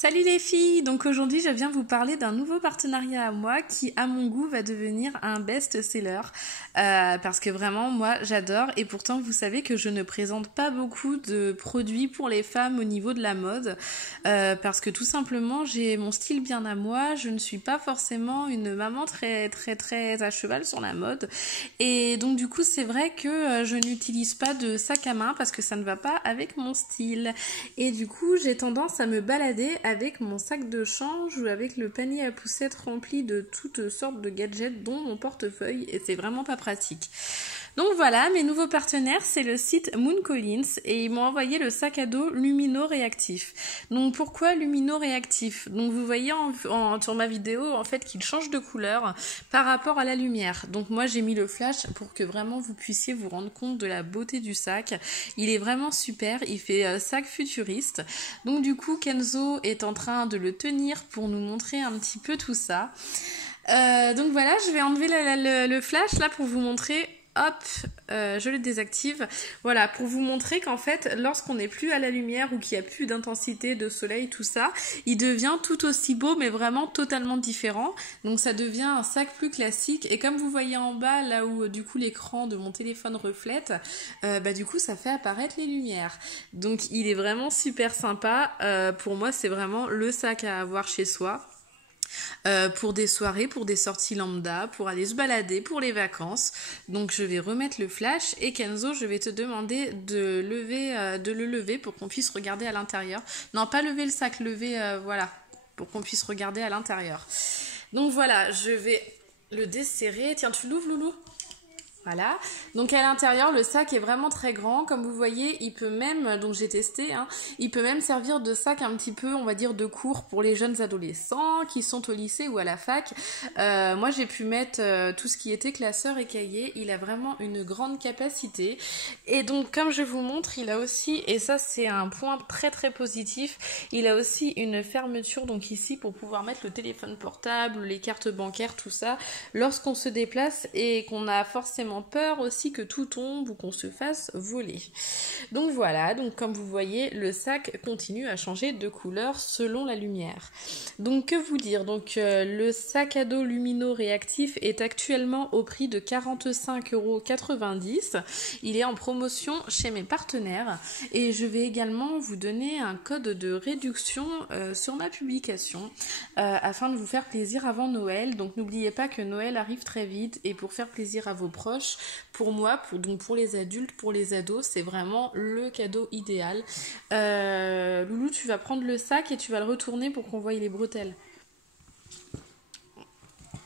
Salut les filles, donc aujourd'hui je viens vous parler d'un nouveau partenariat à moi qui à mon goût va devenir un best-seller parce que vraiment moi j'adore et pourtant vous savez que je ne présente pas beaucoup de produits pour les femmes au niveau de la mode parce que tout simplement j'ai mon style bien à moi, je ne suis pas forcément une maman très à cheval sur la mode et donc du coup c'est vrai que je n'utilise pas de sac à main parce que ça ne va pas avec mon style et du coup j'ai tendance à me balader avec mon sac de change ou avec le panier à poussettes rempli de toutes sortes de gadgets dont mon portefeuille et c'est vraiment pas pratique. Donc voilà, mes nouveaux partenaires, c'est le site Moon Collins et ils m'ont envoyé le sac à dos lumino-réactif. Donc pourquoi lumino-réactif? Donc vous voyez sur ma vidéo en fait qu'il change de couleur par rapport à la lumière. Donc moi j'ai mis le flash pour que vraiment vous puissiez vous rendre compte de la beauté du sac. Il est vraiment super, il fait sac futuriste. Donc du coup Kenzo est en train de le tenir pour nous montrer un petit peu tout ça. Donc voilà, je vais enlever le flash là pour vous montrer. Hop, je le désactive. Voilà, pour vous montrer qu'en fait, lorsqu'on n'est plus à la lumière ou qu'il n'y a plus d'intensité de soleil, tout ça, il devient tout aussi beau, mais vraiment totalement différent. Donc ça devient un sac plus classique. Et comme vous voyez en bas, là où du coup l'écran de mon téléphone reflète, du coup ça fait apparaître les lumières. Donc il est vraiment super sympa. Pour moi, c'est vraiment le sac à avoir chez soi. Pour des soirées, pour des sorties lambda, pour aller se balader, pour les vacances. Donc je vais remettre le flash et Kenzo, je vais te demander de le lever pour qu'on puisse regarder à l'intérieur. Non, pas lever le sac, lever, voilà, pour qu'on puisse regarder à l'intérieur. Donc voilà, je vais le desserrer. Tiens, tu l'ouvres, Loulou ? Voilà, donc à l'intérieur le sac est vraiment très grand, comme vous voyez il peut même, donc j'ai testé, il peut même servir de sac un petit peu on va dire de cours pour les jeunes adolescents qui sont au lycée ou à la fac. Moi j'ai pu mettre tout ce qui était classeur et cahier, il a vraiment une grande capacité et donc comme je vous montre il a aussi, et ça c'est un point très positif, il a aussi une fermeture donc ici pour pouvoir mettre le téléphone portable, les cartes bancaires, tout ça, lorsqu'on se déplace et qu'on a forcément peur aussi que tout tombe ou qu'on se fasse voler. Donc voilà, donc comme vous voyez, le sac continue à changer de couleur selon la lumière. Donc que vous dire, donc le sac à dos lumino-réactif est actuellement au prix de 45,90 €. Il est en promotion chez mes partenaires et je vais également vous donner un code de réduction sur ma publication afin de vous faire plaisir avant Noël. Donc n'oubliez pas que Noël arrive très vite et pour faire plaisir à vos proches, pour moi, pour les adultes, pour les ados, c'est vraiment le cadeau idéal. Loulou, tu vas prendre le sac et tu vas le retourner pour qu'on voie les bretelles.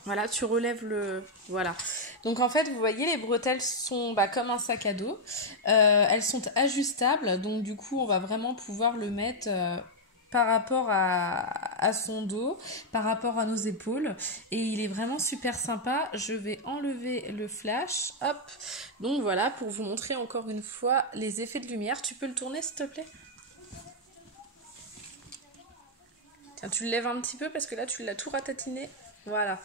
Voilà, tu relèves le... Voilà. Donc en fait, vous voyez, les bretelles sont comme un sac à dos. Elles sont ajustables, donc du coup, on va vraiment pouvoir le mettre... par rapport à son dos, par rapport à nos épaules et il est vraiment super sympa. Je vais enlever le flash, hop, donc voilà pour vous montrer encore une fois les effets de lumière. Tu peux le tourner s'il te plaît? Tiens, tu le lèves un petit peu parce que là tu l'as tout ratatiné. Voilà,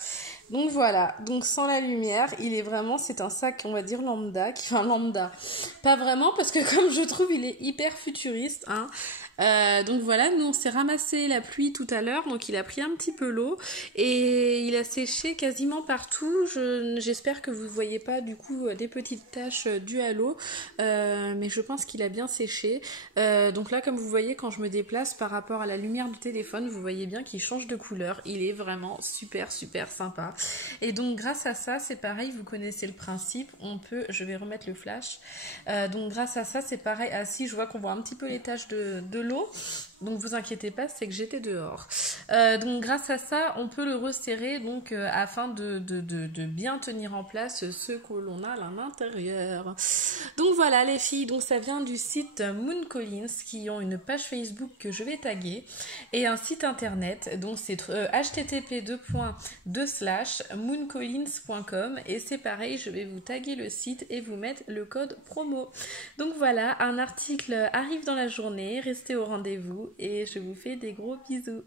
donc sans la lumière, il est vraiment, c'est un sac on va dire lambda, lambda, pas vraiment parce que comme je trouve il est hyper futuriste, donc voilà, nous on s'est ramassé la pluie tout à l'heure, donc il a pris un petit peu l'eau et il a séché quasiment partout. J'espère que vous ne voyez pas du coup des petites taches dues à l'eau, mais je pense qu'il a bien séché. Donc là, comme vous voyez, quand je me déplace par rapport à la lumière du téléphone, vous voyez bien qu'il change de couleur. Il est vraiment super sympa. Et donc grâce à ça, c'est pareil, vous connaissez le principe, je vais remettre le flash. Donc grâce à ça, c'est pareil. Ah si, je vois qu'on voit un petit peu les taches de l'eau, donc vous inquiétez pas, c'est que j'étais dehors. Donc grâce à ça, on peut le resserrer donc afin de bien tenir en place ce que l'on a à l'intérieur. Donc voilà les filles, donc ça vient du site Moon Collins qui ont une page Facebook que je vais taguer et un site internet, donc c'est http://mooncollins.com et c'est pareil, je vais vous taguer le site et vous mettre le code promo. Donc voilà, un article arrive dans la journée, restez au rendez-vous et je vous fais des gros bisous.